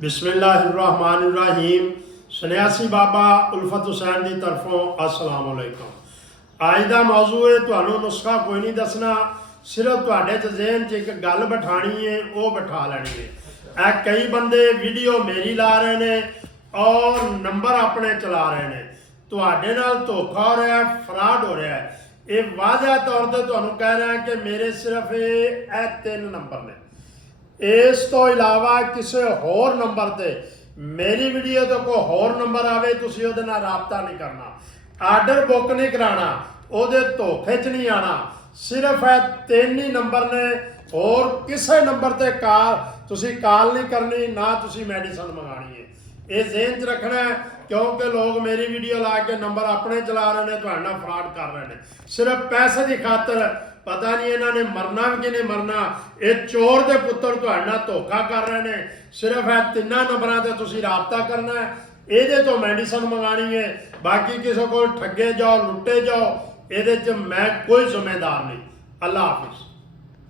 बिस्मिल्लाहिर्रहमानिर्रहीम। सन्यासी बाबा उल्फत हुसैन की तरफों अस्सलाम वालेकुम। अज का मौजू है तुहानू नुस्खा कोई नहीं दसना, सिर्फ तुहाडे च ज़हन च एक गल बिठानी है, वो बिठा लैनी है। कई बंदे वीडियो मेरी ला रहे हैं और नंबर अपने चला रहे हैं, तुहाडे नाल धोखा हो रहा है, फ्रॉड हो रहा है। ये वाज़ह तौर पर तुहानू कह रहा है कि मेरे सिर्फ ये 3 नंबर ने, इस तो इलावा किसी होर नंबर से मेरी वीडियो तो कोई होर नंबर आवे तुसीं उहदे नाल राबता नहीं करना, आर्डर बुक नहीं कराना, उहदे धोखे च नहीं आना। सिर्फ 3 ही नंबर ने, और किसी नंबर से तुसीं कॉल नहीं करनी, ना तुसीं मेडिसिन मंगानी है। ये ज़हन च रखना है, क्योंकि लोग मेरी वीडियो ला के नंबर अपने चला रहे हैं, तुहाडे नाल फ्रॉड कर रहे हैं सिर्फ पैसे की खातर। पता नहीं इन्होंने मरना भी कि नहीं मरना। ये चोर के पुत्र तुहाडे नाल धोखा कर रहे हैं। सिर्फ 3 नंबरों से तुसीं राबता करना है, ये तो मेडिसिन मंगानी है। बाकी किसी को ठगे जाओ, लुटे जाओ, ये मैं कोई जिम्मेदार नहीं। अल्लाह हाफिज़।